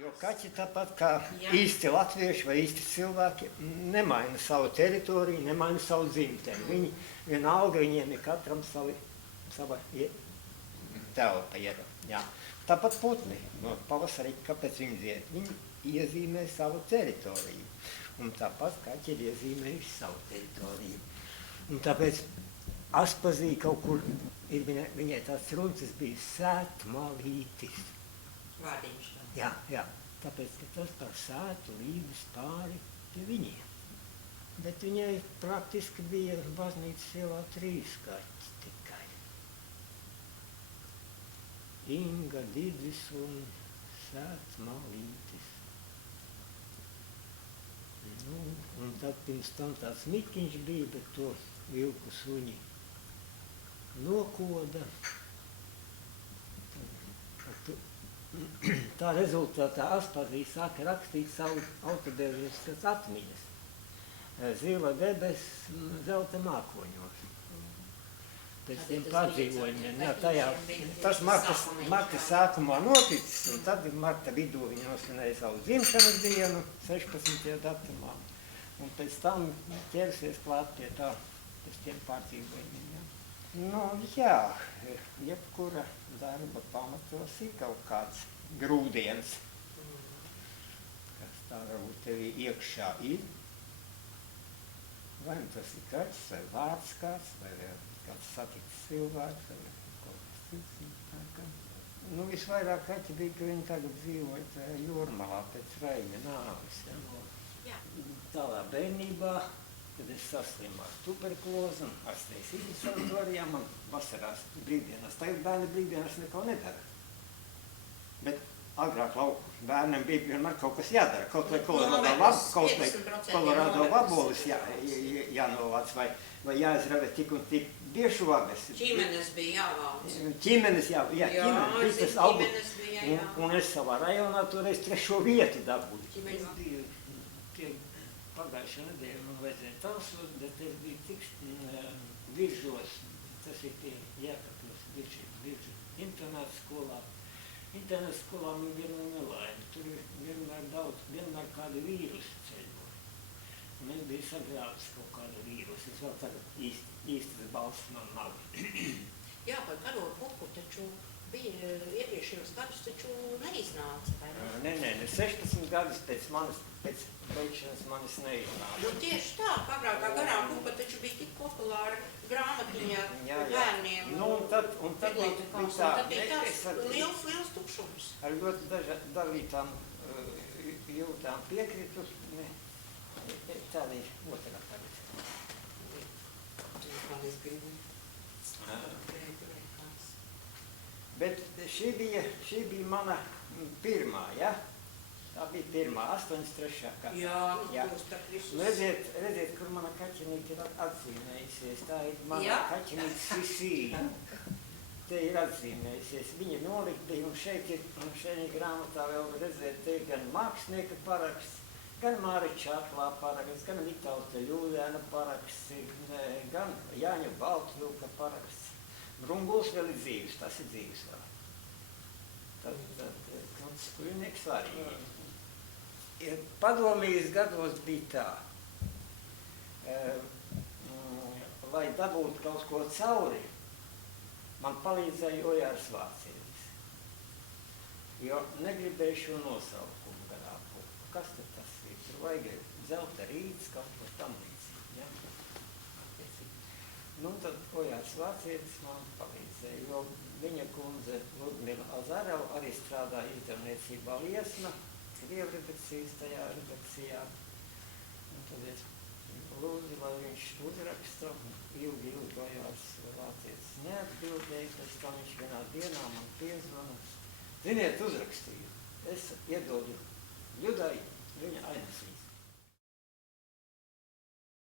Jo kaķi tāpat kā īsti latvieši vai īsti cilvēki nemaina savu teritoriju, nemaina savu dzimteni. Viņi vienalga, viņiem ir katram sava telpa. Jā. Tāpat putni no pavasarī, kāpēc viņi dzied? Viņi iezīmē savu teritoriju. Un tāpat kaķi ir iezīmējuši savu teritoriju. Un tāpēc Aspazīja kaut kur, viņai tāds runcis bija sētmalītis. Vārdiņš tā. Jā, tāpēc, ka tas par sētu līdis pāri pie viņiem. Bet viņai praktiski bija baznīcas ielā 3 kaķi tikai. Inga, Didis un sētmalītis. Nu, un tad pirms tam tāds Mikiņš bija, bet to vilku suņi nokoda. Tā rezultātā Aspazīja sāka rakstīt savu autobiogrāfiskas atmiņas. Zila debes, zelta mākoņos. Pēc tiem pārdzīvojumiem. Tas marta sākumā noticis, un tad marta vidū viņa nosvinēja savu dzimšanas dienu, 16. datumā. Un pēc tam ķersies klāt pie tiem pārdzīvojumiem. Nu, jā, jebkura darba pamatos ir kaut kāds grūdienis, kas tā varbūt tevī iekšā ir. Vai tas ir kaķis, vai vārds kāds, vai kāds satikts cilvēks, vai kaut kas cits. Nu, visvairāk kaķi bija, ka viņi tagad dzīvoja Jūrmalā pēc Reiņa nāves. Ja? Tālā bērnībā, kad es saslimu ar tuberkulozi un ārstēju sanatorijā, man vasarās brīvdienās, tagad bērni brīvdienās neko nedara. Bet agrāk lauku bērniem bija vienmēr kaut kas jādara, kaut vai kolorādo vabolis jānovāc, vai jāizrave tik un tik biešu vabes. Ķīmenes bija jāvāc. Ķīmenes bija, un es savā rajonā toreiz 3. vietu dabūju. Pagājušā nedēļa man vajadzēja talsot, bet es biju tik Viržos, tas ir pie Jēkabpils Viržu internāta skolā. Internāta skolā man vienmēr nelaime, tur vienmēr kādi vīrusi ceļoja. Un es biju sagrāvis kaut kādu vīrusi, es vēl tagad īstas balsts man nav. Jā, par karo puku taču bija iepriekšējos gadus, taču neiznāca, vai ne? Nē, 16 gadus pēc beigšanas manis neiznāca. Nu tieši tā, ka agrākā garā puka taču bija tik populāra grāmatiņā bērniem. Nu, un tad bija tās liels tukšums. Ar ļoti dalītām jūtām piekritu, tā ir otrā tagad. Man es gribu. Bet šī bija mana pirmā, ja? Tā bija pirmā, 83. gada. Jā, jūs tā visus. Redziet, kur mana kaķenīte ir atzīmējusies. Tā ir mana kaķenīte Sisīna. Te ir atzīmējusies. Viņa nolikta, un šeit ir grāmatā vēl redzēt, te ir gan mākslinieka paraksts, gan Māra Čaklā paraksts, gan Vitauta Ļūdēna paraksts, gan Jāņa Baltvilka paraksts. Runguls vēl ir dzīves, tas ir dzīves vēl. Tad skurinieks svarīgi. Padomijas gados bija tā, lai dabūtu kaut ko cauri, man palīdzēja Ojārs Vācietis. Jo negribēju šo nosaukumu garā puku. Kas tad tas ir? Tur vajag zelta rīts, kaut ko tam līdzīgi. Ja? Nu, tad Ojārs Vācietis man palīdzēja, jo viņa kundze Ludmila Azarova arī strādāja izdevniecībā Liesma, Krievu redakcijas tajā redakcijā. Un tad es lūdzu, lai viņš uzraksta, ilgi Ojārs Vācietis neatbildēja, pēc tam viņš vienā dienā man piezvana. Ziniet, uzrakstīju, es iedodu Ļudai, viņa aiznesīs.